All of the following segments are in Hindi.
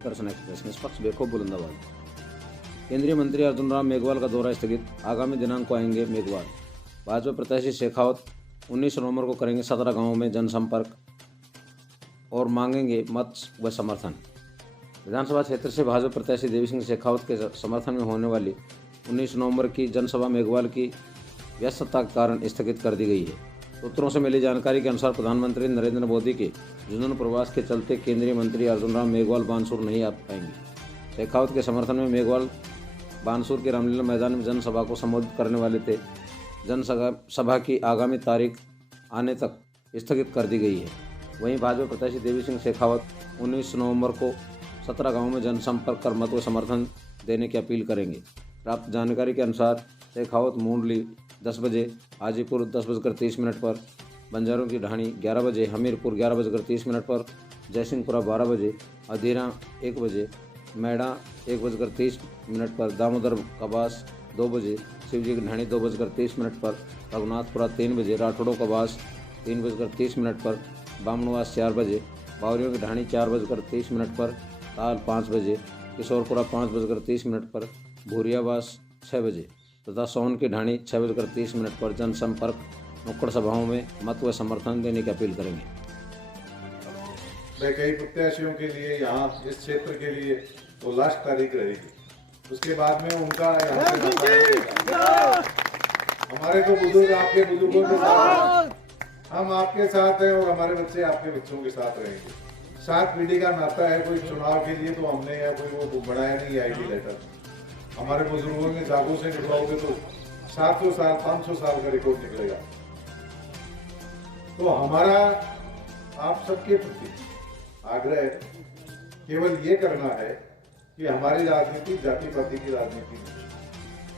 दर्शन एक्सप्रेस निष्पक्ष बेखौफ बुलंदाबाद। केंद्रीय मंत्री अर्जुन राम मेघवाल का दौरा स्थगित, आगामी दिनांक को आएंगे मेघवाल। भाजपा प्रत्याशी शेखावत 19 नवंबर को करेंगे 17 गांवों में जनसंपर्क और मांगेंगे मत व समर्थन। विधानसभा क्षेत्र से भाजपा प्रत्याशी देवी सिंह शेखावत के समर्थन में होने वाली 19 नवंबर की जनसभा मेघवाल की व्यस्तता के कारण स्थगित कर दी गई है। सूत्रों से मिली जानकारी के अनुसार प्रधानमंत्री नरेंद्र मोदी के जुनून प्रवास के चलते केंद्रीय मंत्री अर्जुन राम मेघवाल बानसूर नहीं आ पाएंगे। शेखावत के समर्थन में मेघवाल बानसूर के रामलीला मैदान में जनसभा को संबोधित करने वाले थे। जनसभा की आगामी तारीख आने तक स्थगित कर दी गई है। वहीं भाजपा प्रत्याशी देवी सिंह शेखावत 19 नवंबर को 17 गांवों में जनसंपर्क कर मत व समर्थन देने की अपील करेंगे। प्राप्त जानकारी के अनुसार शेखावत मुंडली 10 बजे, हाजीपुर 10:30 पर, बंजारों की ढाणी 11 बजे, हमीरपुर 11:30 पर, जयसिंहपुरा 12 बजे, अधीरा 1 बजे, मैड़ा 1:30 पर, दामोदर कबास 2 बजे, शिवजी की ढाणी 2:30 पर, रघुनाथपुरा 3 बजे, राठौड़ों कबास 3:30 पर, बामणवास 4 बजे, बावरियों की ढाणी 4:30 पर, ताल 5 बजे, किशोरपुरा 5:30 पर, भूरियावास 6 बजे तथा सोन की ढाणी 6:30 पर जनसंपर्क नुक्कड़ सभाओं में मत व समर्थन देने की अपील करेंगे। मैं कई प्रत्याशियों के लिए यहाँ इस क्षेत्र के लिए तो लास्ट तारीख रहेगी, उसके बाद में उनका यहाँ हमारे तो बुजुर्ग आपके बुजुर्गों के साथ, हम आपके साथ हैं और हमारे बच्चे आपके बच्चों के साथ रहेंगे। 7 पीढ़ी का नाता है। कोई चुनाव के लिए तो हमने या कोई वो बनाया नहीं आईडी लेटर। हमारे बुजुर्गों ने जागो से निकलाओगे तो 700 साल 500 साल का रिकॉर्ड निकलेगा। तो हमारा आप सबके प्रति आग्रह केवल ये करना है कि हमारी राजनीति जाति पाति की राजनीति नहीं,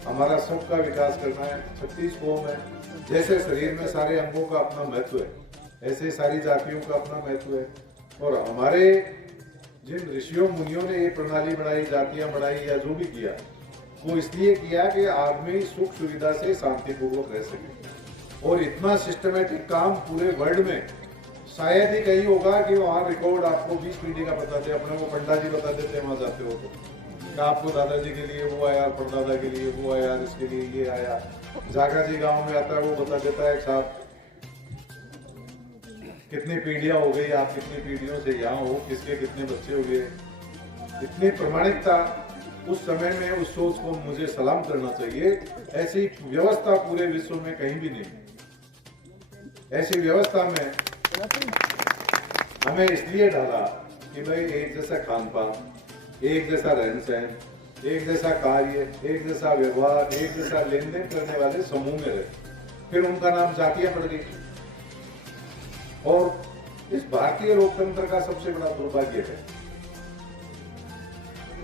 हमारा सबका विकास करना है। 36 कौम है, जैसे शरीर में सारे अंगों का अपना महत्व है, ऐसे सारी जातियों का अपना महत्व है। और हमारे जिन ऋषियों मुनियों ने ये प्रणाली बनाई, जातियां बनाई या जो भी किया, वो इसलिए किया कि आदमी सुख सुविधा से शांतिपूर्वक रह सके। और इतना सिस्टमेटिक काम पूरे वर्ल्ड में शायद ही कहीं होगा कि वहाँ रिकॉर्ड आपको 20 पीढ़ी का बताते। अपने वो पंडा जी बता देते हैं वहाँ जाते हो तो आपको दादाजी के लिए वो आया, परदादा के लिए वो आया, इसके लिए ये आया। जागा जी गांव में आता है, वो बता देता है साहब कितनी पीढ़ियां हो गई, आप कितनी पीढ़ियों से यहाँ हो, किसके कितने बच्चे हो गए। इतनी प्रमाणिकता उस समय में, उस सोच को मुझे सलाम करना चाहिए। ऐसी व्यवस्था पूरे विश्व में कहीं भी नहीं। ऐसी व्यवस्था में हमें इसलिए डाला कि भाई एक जैसा खान पान, एक जैसा रहन सहन, एक जैसा कार्य, एक जैसा व्यवहार, एक जैसा लेन देन करने वाले समूह में रहे। फिर उनका नाम जातियां पड़ गई। और इस भारतीय लोकतंत्र का सबसे बड़ा दुर्भाग्य है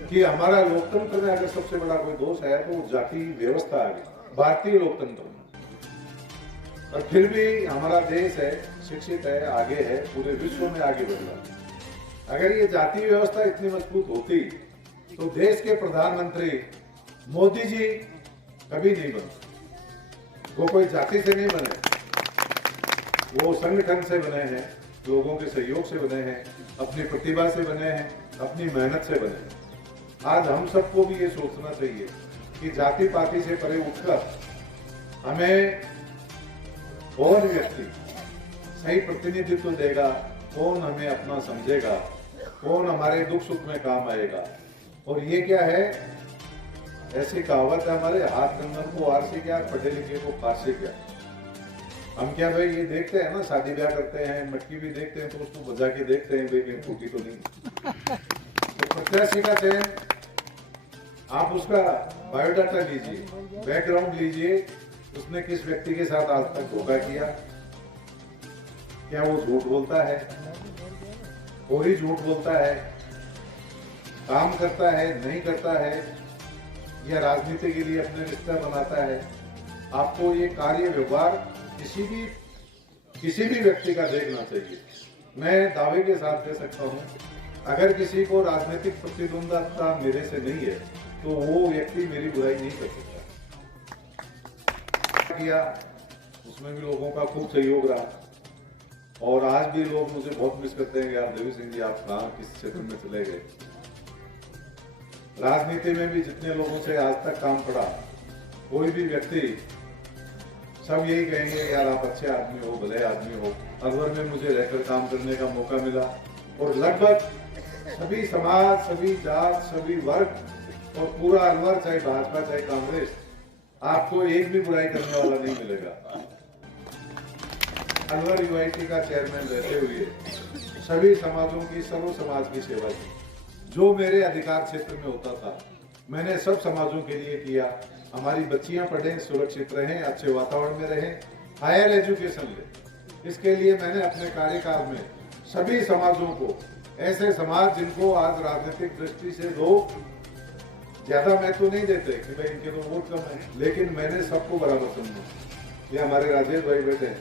कि हमारा लोकतंत्र में अगर सबसे बड़ा कोई दोष है तो जाति व्यवस्था आ गई भारतीय लोकतंत्र में। और फिर भी हमारा देश है, शिक्षित है, आगे है, पूरे विश्व में आगे बढ़ रहा है। अगर ये जाति व्यवस्था इतनी मजबूत होती तो देश के प्रधानमंत्री मोदी जी कभी नहीं बनते। वो कोई जाति से नहीं बने, वो संगठन से बने हैं, लोगों के सहयोग से बने हैं, अपनी प्रतिभा से बने हैं, अपनी मेहनत से बने हैं। आज हम सबको भी ये सोचना चाहिए कि जाति पाति से परे उठकर हमें कौन व्यक्ति सही प्रतिनिधित्व देगा, कौन हमें अपना समझेगा, कौन हमारे दुख सुख में काम आएगा। और ये क्या है, ऐसी कहावत है हमारे, हाथ कंगन को आर से क्या, पढ़े लिखे को पार से क्या। हम क्या भाई ये देखते हैं ना, शादी ब्याह करते हैं, मटकी भी देखते हैं तो उसको बजा के देखते हैं भाई कहीं टूटी तो नहीं। तो प्रत्याशी का चयन आप उसका बायोडाटा लीजिए, बैकग्राउंड लीजिए, उसने किस व्यक्ति के साथ आज तक धोखा किया, क्या वो झूठ बोलता है, और ही झूठ बोलता है, काम करता है नहीं करता है, या राजनीति के लिए अपने रिश्ता बनाता है। आपको ये कार्य व्यवहार किसी भी व्यक्ति का देखना चाहिए। मैं दावे के साथ दे सकता हूँ, अगर किसी को राजनीतिक प्रतिद्वंदता मेरे से नहीं है तो वो व्यक्ति मेरी बुराई नहीं कर सकता। किया उसमें भी लोगों का खूब सहयोग रहा, और आज भी लोग मुझे बहुत मिस करते हैं कि यार देवी सिंह जी आप कहाँ किस क्षेत्र में चले गए। राजनीति में भी जितने लोगों से आज तक काम पड़ा, कोई भी व्यक्ति सब यही कहेंगे यार आप अच्छे आदमी हो, भले आदमी हो। अलवर में मुझे रहकर काम करने का मौका मिला और लगभग सभी समाज, सभी जात, सभी वर्ग और पूरा अलवर, चाहे भाजपा चाहे कांग्रेस, आपको एक भी बुराई करने वाला नहीं मिलेगा। अलवर यूआईटी का चेयरमैन रहते हुए सभी समाजों की, सर्व समाज की सेवा की। जो मेरे अधिकार क्षेत्र में होता था मैंने सब समाजों के लिए किया। हमारी बच्चियां पढ़ें, सुरक्षित रहें, अच्छे वातावरण में रहें, हायर एजुकेशन लें। इसके लिए मैंने अपने कार्यकाल में सभी समाजों को, ऐसे समाज जिनको आज राजनीतिक दृष्टि से लोग ज्यादा महत्व नहीं देते कि भाई इनके तो वोट कम है, लेकिन मैंने सबको बराबर समझा। ये हमारे राजेश भाई बैठे हैं,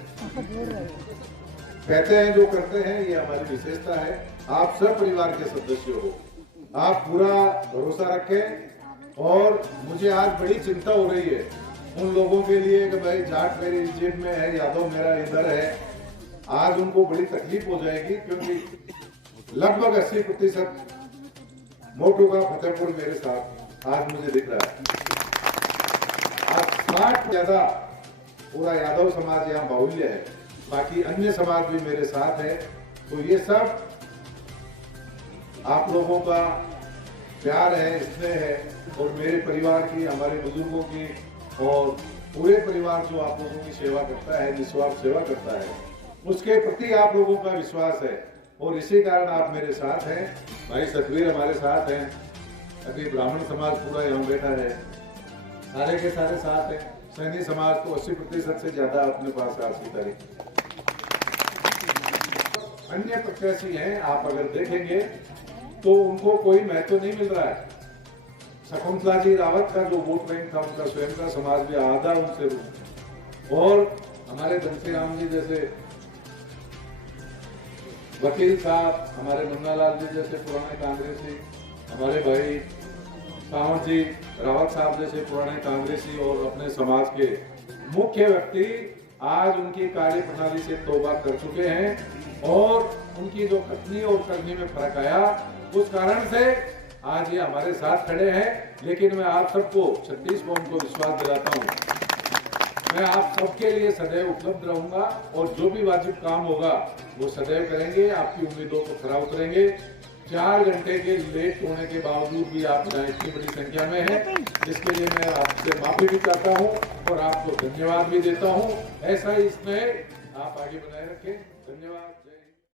कहते हैं जो करते हैं, ये हमारी विशेषता है। आप सब परिवार के सदस्य हो, आप पूरा भरोसा रखें। और मुझे आज बड़ी चिंता हो रही है उन लोगों के लिए कि भाई जाट मेरी इस जेब में है, यादव मेरा इधर है। आज उनको बड़ी तकलीफ हो जाएगी, क्योंकि लगभग 80% मोटू का फतेहपुर मेरे साथ आज मुझे दिख रहा है। आज 60 ज्यादा पूरा यादव समाज यहाँ बाहुल्य है, बाकी अन्य समाज भी मेरे साथ है। तो ये सब आप लोगों का प्यार है, स्नेह है, और मेरे परिवार की, हमारे बुजुर्गों की और पूरे परिवार जो आप लोगों की सेवा करता है, निस्वार्थ सेवा करता है, उसके प्रति आप लोगों का विश्वास है और इसी कारण आप मेरे साथ हैं। भाई सतवीर हमारे साथ हैं, अभी ब्राह्मण समाज पूरा यहाँ बैठा है, सारे के सारे साथ हैं। सैनी समाज तो 80% से ज्यादा अपने पास आज की तारीख। अन्य प्रत्याशी हैं, आप अगर देखेंगे तो उनको कोई महत्व नहीं मिल रहा है। शकुंतला जी रावत का जो वोट बैंक था, उनका स्वयं का समाज भी आधा उनसे रूप। और हमारे धनश्रीराम जी जैसे वकील साहब, हमारे मुन्नालाल जी जैसे पुराने कांग्रेसी, हमारे भाई सावंत जी रावत साहब जैसे पुराने कांग्रेसी और अपने समाज के मुख्य व्यक्ति आज उनकी कार्य प्रणाली से तौबा कर चुके हैं और उनकी जो कथनी और करनी में फर्क आया, उस कारण से आज ये हमारे साथ खड़े हैं। लेकिन मैं आप सबको 36 कौम को विश्वास दिलाता हूँ, मैं आप सबके लिए सदैव उपलब्ध रहूंगा और जो भी वाजिब काम होगा वो सदैव करेंगे। आपकी उम्मीदों को खरा उतरेंगे। 4 घंटे के लेट होने के बावजूद भी आप यहाँ इतनी बड़ी संख्या में हैं, इसके लिए मैं आपसे माफी भी चाहता हूँ और आपको धन्यवाद भी देता हूँ। ऐसा ही स्नेह आप आगे बनाए रखें। धन्यवाद।